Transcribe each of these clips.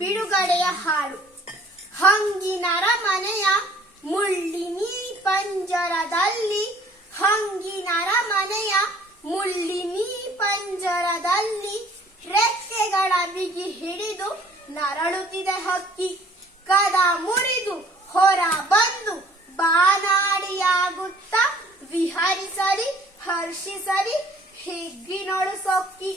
ಬಿಡುಗಡೆಯ ಹಾಡು. ಹಂಗಿನರ ಮನೆಯ ಮುಳ್ಳಿನಿ ಪಂಜರದಲ್ಲಿ, ಹಂಗಿನರ ಮನೆಯ ಮುಳ್ಳಿನಿ ಪಂಜರದಲ್ಲಿ ರೆಕ್ಕೆಗಳ ಬಿಗಿ ಹಿಡಿದು ನರಳುತ್ತಿದೆ ಹಕ್ಕಿ. ಕದ ಮುರಿದು ಹೊರ ಬಂದು ಬಾನಾಡಿಯಾಗುತ್ತ ವಿಹರಿಸಲಿ ಹರ್ಷಿಸಲಿ ಹಿಗ್ಗಿನೊಳು ಸೊಕ್ಕಿ.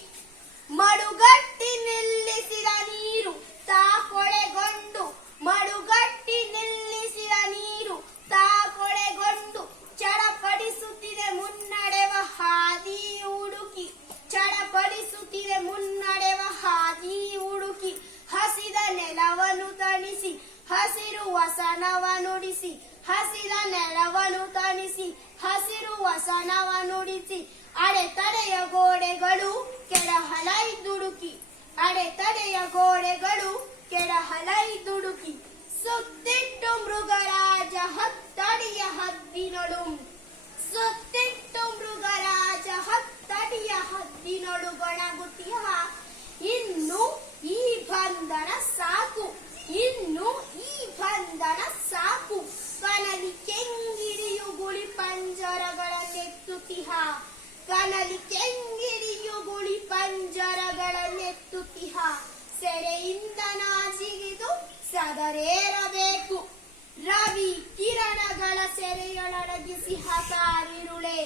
ಮಡುಗಟ್ಟಿ ನಿಲ್ಲಿಸಿದ ನೀರು ತಾ ಕೊಳೆಗೊಂಡು, ಮಡುಗಟ್ಟಿ ನಿಲ್ಲಿಸಿದ ನೀರು ತಾ ಕೊಳೆಗೊಂಡು ಚಡಪಡಿಸುತ್ತಿದೆ ಮುನ್ನಡೆವ ಹಾದಿ ಹುಡುಕಿ, ಚಡಪಡಿಸುತ್ತಿದೆ ಮುನ್ನಡೆವ ಹಾದಿ ಹುಡುಕಿ. ಹಸಿದ ನೆಲವನ್ನು ತಣಿಸಿ ಹಸಿರು ವಸನವ ನುಡಿಸಿ, ಹಸಿದ ನೆಲವನ್ನು ತಣಿಸಿ ಹಸಿರು ವಸನವ ನುಡಿಸಿ. ಅಡೆತಡೆಯ ಗೋಡೆಗಳು ಕೆಡಹಲೈ ದುಡುಕಿ, ಅಡೆತಡೆಯ ಗೋಡೆಗಳು ಕೆಡಹಲೈ ದುಡುಕಿ. ಸುತ್ತಿಟ್ಟು ಮೃಗರಾಜ ಹತ್ತಡಿಯ ಹದ್ದಿನೊಳು, ಸುತ್ತಿಟ್ಟು ಮೃಗರಾಜ ಹತ್ತಡಿಯ ಹದ್ದಿನೊಳು ಗೊಣಗುತಿಹ. ಇನ್ನು ಈ ಬಂಧನ ಸಾಕು, ಇನ್ನು ಈ ಬಂಧನ ಸಾಕು. ಕನಲಿ ಕೆಂಗಿರಿಯು ಗುಳಿ ಪಂಜರಗಳನ್ನೆತ್ತುತಿಹ, ಕನಲಿ ಕೆಂಗಿರಿಯು ಗುಳಿ ಪಂಜರಗಳನ್ನೆತ್ತುತಿಹ. ಸೆರೆಯಿಂದ ನಾಜಿಗಿದು ಸದರೇರಬೇಕು, ರವಿ ಕಿರಣಗಳ ಸೆರೆಯೊಳಡಗಿಸಿ ಹಕಾರಿರುಳೆ,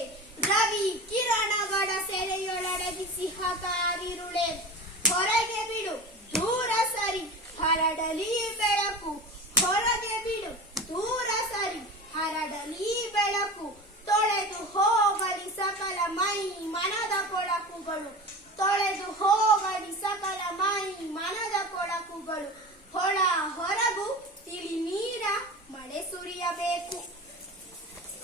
ರವಿ ಕಿರಣಗಳ ಸೆರೆಯೊಳಡಗಿಸಿ ಹಕಾರಿರುಳೆ. ಹೊರಗೆ ಬಿಡು ದೂರ ಸರಿ ಹರಡಲಿ ಬೆಳಕು, ಹೊರಗೆ ಬಿಡು ದೂರ ಸರಿ ಹರಡಲಿ ಬೆಳಕು. ತೊಳೆದು ಹೋಗಲಿ ಸಕಲ ಮೈ ಮನದ ಕೊಳಕುಗಳು, ತೊಳೆದು ಹೋಗಲಿ ಸಕಲ ಮೈ ಮನದ ಕೊಳಕುಗಳು. ಹೊಳ ಹೊರಗು ತಿಳಿ ನೀರ ಮಳೆ ಸುರಿಯಬೇಕು.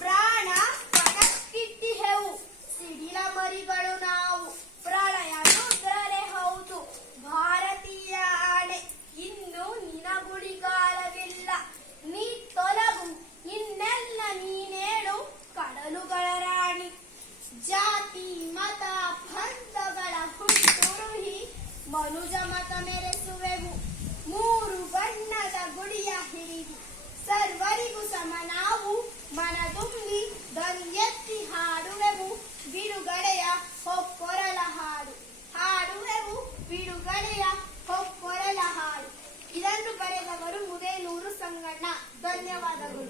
ಪ್ರಾಣ ಪಣಕ್ಕಿಟ್ಟಿಹೆವು ಸಿಡಿಲ ಮರಿಗಳು ನಾವು, ಪ್ರಳಯ ರುದ್ರರೇ ಹೌದು ಭಾರತೀಯ ಆಣೆ. ಇನ್ನು ನಿನಗುಳಿಗಾಲವಿಲ್ಲ ನೀ ತೊಲಗು, ಇನ್ನೆಲ್ಲ ನೀನೇಳು ಕಡಲುಗಳ ರಾಣಿ. ಜಾತಿ ಮತ ಪಂಥಗಳ ಹುಟ್ಟುರುಹಿ ಮನುಜ ಮತ ಮೆರೆ